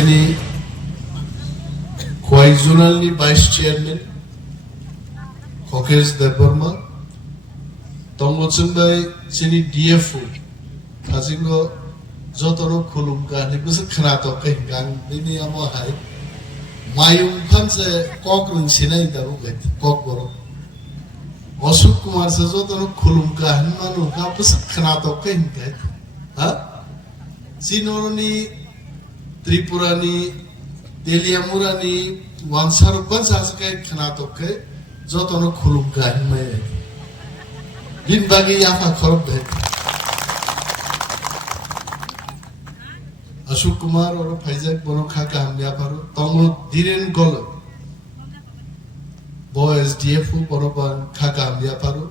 যিনি Khowai জোনালনি vice chairman খকেশ Debbarma তঙ্গচুংবাই যিনি DFO কাজিঙ্গ যতন খুলুমকা নিবুসে খনাতকে গাং দিনি আমহাই মায়ুং ফানসে কক রুংसिनाय दाबो गैत কক बरो अशोक कुमार से যতন খুলুমকা হনমানু কা বুস খনাতকে গैत हा सिनोरनी त्रिपुरानी तेलियामुरानी वांसारबन सासके खनातके जतन खुलुम गाहिन मै दिन बागी याफा खरब दे अशोक कुमार और फैजक बनो खाका हम याफारो तंगो दिरेन गल बो एसडीएफ बनो बन खाका हम याफारो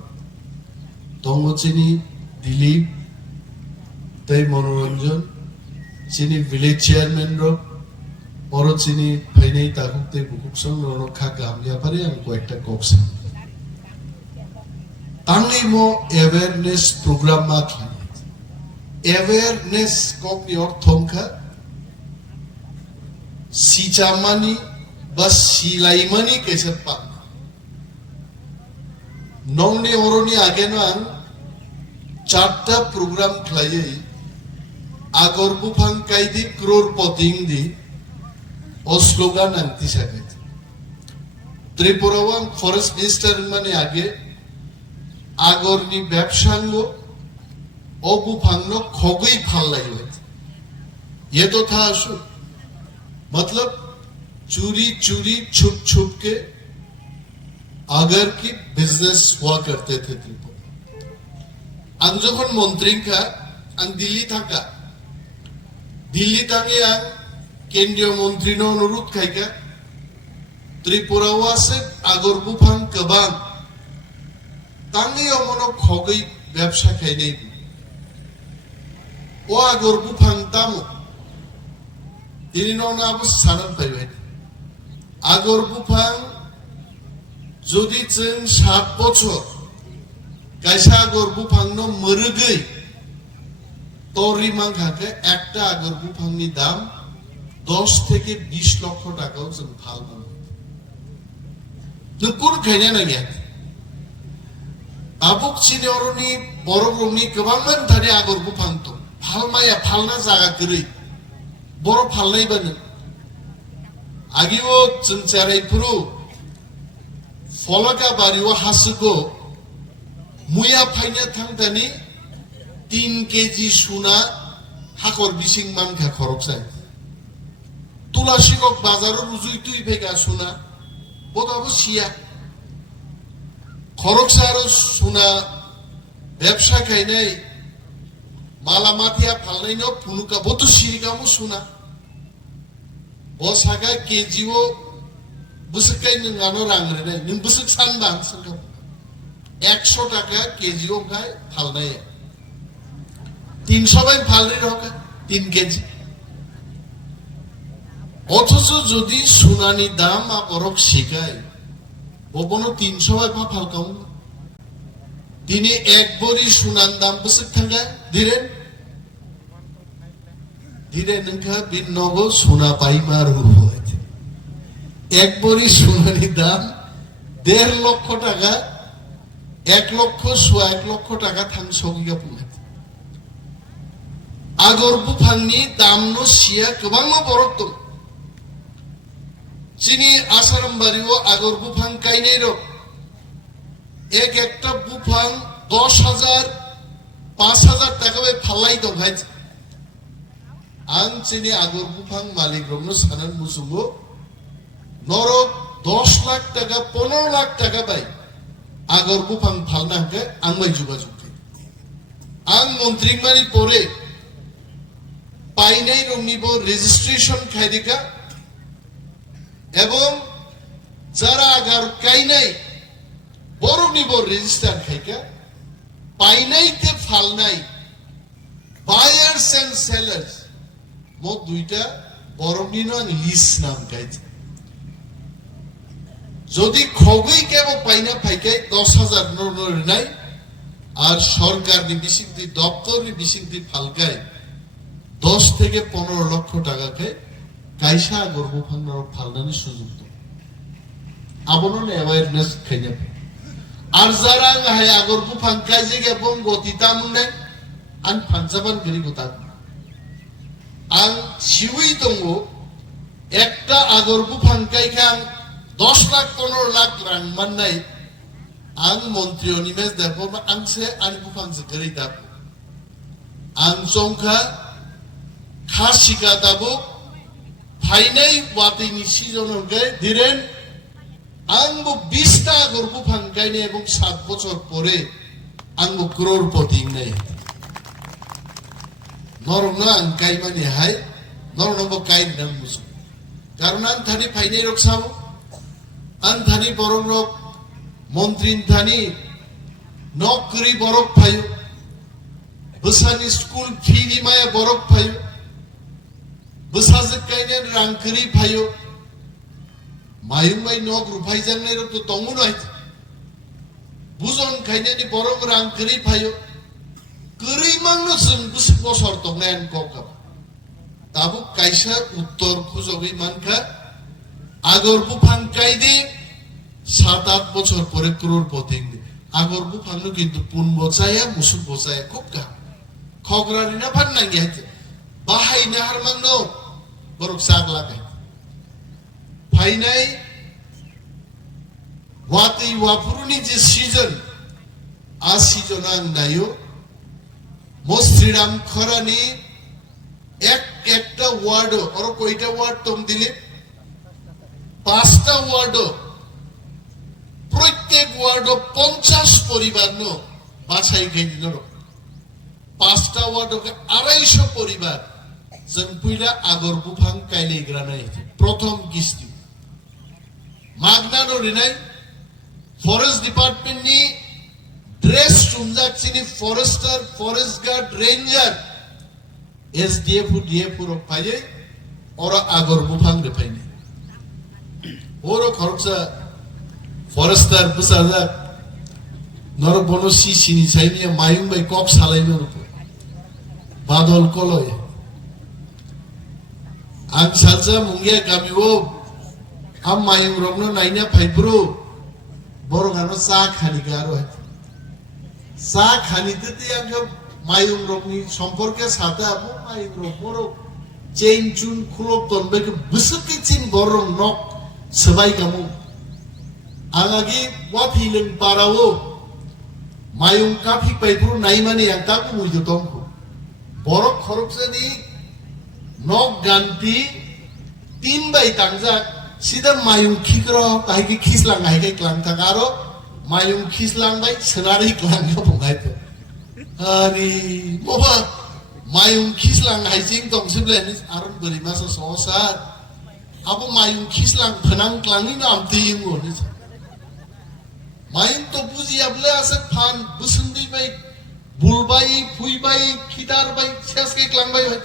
तंगो चिनी दिलीप तै मनोरंजन चिनी विलेज चेयरमैन रो और चिनी फैनै ताकुते बुकुक्सं रो खाका हम याफारे आं कयेकटा कक्स तांगै मो अवेयरनेस प्रोग्राम मा अवेयरनेस ककनि अर्थंखा सिचामानि बस सिलाइमानि कैसे पा नंनि अरनि आगेनो आं चारटा प्रोग्राम खलायै आगर बुफां कायदि करोड़पति दी ओ स्लोगान आंति सागे त्रिपुराव आं फरेस्ट मिनिस्टार माने आगे आगरनि व्यवसांग ओ बुफांनो खगै फाललायो ये तो था आशु मतलब चोरी चोरी छुप छुप के आगर की बिजनेस हुआ करते थे त्रिपुरा आं जखन मंत्री का आं दिल्ली थाका दिल्ली थांगे आं केंद्रीय मंत्री नो अनुरोध खायका त्रिपुरा वासे आगर बुफां गोबां तांगे अमनो खगै व्यवसा खायनाय ओ आगर बुफां तामो दिनै नों आबो सानन फैबाय आगर बुफां যদি जों 7 বছর কাইসা आगर बुफां नो मरुगै तोरी मांगाके একটা आगर बुफांनि दाम 10 থেকে 20 লক্ষ টাকাও जों फालबो नों कोन खायना ना गया आबुक सिनियरनि बर'ग्रमनि गोबांमोन थारे आगर बुफां तो फालमाया फालना जागा गरै बर' फालनायबानो आगिवो जों चारायपुरु फलका बारियाव हासुको मुया फायना थांदानि 3 केजि सुना हाखर बिसिं मानखा खरकसाय तुलासिगक बाजाराव रुजुय तुय फेगा सुना बदाबो सिया खरकसार सुना व्यवसा खायनाय मालामाथिया फालनायनो फुनुका बतो सिरिगामो सुना बसागा केजिओ बुसकाय नोंगानो रां रे नों बुसक सानबा सानखा 100 টাকা केजिओ गाय फालनाय 300 बाय फालरे रका 3 केजि অথচ যদি সোনানি দাম আপরক শিখায় ববনো 300 বাই ফালকাম দিনে এক বড়ি সোনার দাম বসে থাকা দিরেন দিরে নখা বিনব সোনা পাইমার হয় এক বড়ি সোনানি দাম 1.5 লক্ষ টাকা 1 লক্ষ 1 লক্ষ টাকা থাং সগিগা পুনে आगर बुफांनि दामनो सिया गोबां बरत दं चिनी आसारामबारियाव आगर बुफां गायनाय दं एक एकटा बुफां 10,000 5,000 টাকা बाय फालनाय दं हाय आं चिनी आगर बुफां मालिक रंनो सानन मुसुगो नरक 10 लाख টাকা 15 लाख টাকা बाय आगर बुफां फालनांगे आं माय जुगाजुग आं मन्त्री मानि परे पाइनाय रंनिबो रेजिस्ट्रेशन खायदिका एवं जारा आगर गायनाय बर'निबो रेजिस्टार खायका पाइनाय ते फालनाय बायार्स एंड सेलार्स मो दुइटा बर'निनो आं लिस्ट नाम गायज যদি খগৈ কেবো পাইনা ফাইকাय 10,000 নরনাই আর সরকারনি বিসিংতি দপ্তরনি বিসিংতি ফালকায় 10 থেকে 15 লক্ষ টাকাকে kaisa agor bufang narok phalnani sujug dong abono awareness khaina ar jara hai agor bufang kaije ge bong goti tamunne an phanjaban giri gota ang siwi dongo একটা আগর বুফাং কাইখাং 10 লাখ 15 লাখ রাং মাননাই আং মন্ত্রী অনিমেষ দেখো আংসে আনি বুফাং গরি দাব আং জংখা খাসিকা দাবো ফাইনাই ওয়াতিনি সিজন গে দিরেন আংবো 20 টা আগর বুফাং গাইনে এবং 7 বছর পরে আংবো ক্রোড়পতি নাই নরনা আং কাইমানি হাই নরনবো কাইন নাম মুসু কারণ আনথানি ফাইনাই রক সাবো আনথানি বরং রক মন্ত্রী Thani Naukri Borok ফাইও বসানি school fee নিমায়া Borok ফাইও বসাজে কাইনে রাংকরি ফাইও মায়ুং by knock রুফাই জাংনাই rock তো তমু নয় বুজন কাইনে নি বরং রাংকরি ফাইও করি মাংনো जों বছর তংনায়নকক তাবু কাইসা উত্তর খুজবি মানকা আগর বুফাং কাইদে 7-8 বছর পরে ক্রোড়পতি আগর বুফাং কিন্তু পুন বচায়া মুসুক বচায়া খুব গা খগরানি না ফান নাঙ্গি হাইতে বাহাই না হারমাংনো বরক সাগ লাগাই ফাইনাই ওয়াতি ওয়াপুরুনি যে সিজন আ সিজন আং নাইও মস্ত্রিরাম খরানি একটা ওয়ার্ড আর কয়টা ওয়ার্ড তোম দিলে 5টা ওয়ার্ড প্রত্যেক ওয়ার্ড 50 পরিবার নো বাছাই গেল 5টা ওয়ার্ড 250 পরিবার जों পুইলা আগর বুফাং কাইলে গ্রানাই প্রথম কিস্তি মাগনানো রিনাই ফরেস্ট ডিপার্টমেন্ট নি ড্রেস সুমজাকচিনি forester forest guard ranger SDF DF রক পাইয়ে ওরা আগর বুফাং রে পাইনি ওরো খরচা ফরেস্টার বুসাজা নর বনসি সিনি চাইনি মায়ুং বাই কক সালাইনো রূপ বাদল কলয় আং সালজা মুঙ্গিয়া গামিও আম মায়ুং রংনো নাইনা ফাইব্রো বড় গানো চা খানি গারো চা খানিতে আং মায়ুং রংনি সম্পর্কে সাথে আপু মায়ুং রং বড় চেইন চুন খুলব তনবেকে বুসুকি চিন বড় নক সবাই গামু আগাগি ওয়াফিলেন পারাও মায়ুং কাফি পাইপুর নাইমানি আংতাকু মুইদো তংকু বড় খরকসানি নক গান্তি 3 বাই তাংজা সিদা মায়ুং খিকর কাহিকি খিসলাং হাইকে ক্লাং থাকারো মায়ুং খিসলাং বাই সোনারি ক্লাং বঙ্গাইতো আরে বাবা মায়ুং খিসলাং হাইজিং দংসিবলেন আরন বরিমাসা সসার আবো মায়ুং খিসলাং ফনাং ক্লাংনি নাম দিইমো নি মায়ুং তো বুজিয়াবলে আছে ফান বুসুন্দি বাই বুলবাই ফুইবাই খিদার বাই শেষকে ক্লাংবাই হয়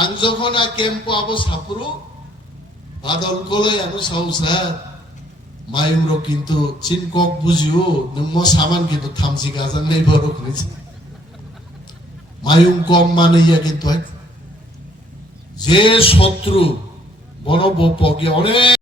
আং যখন আ ক্যাম্প আবো সাপুরু বাদল কলই আনো সাউসার মায়ুং র কিন্তু চিনকক বুঝিও নমো সামান কিন্তু থামসি গাজাং নাই বড় করেছে মায়ুং কম মানে ইয়া কিন্তু যে শত্রু বনবপকে অনেক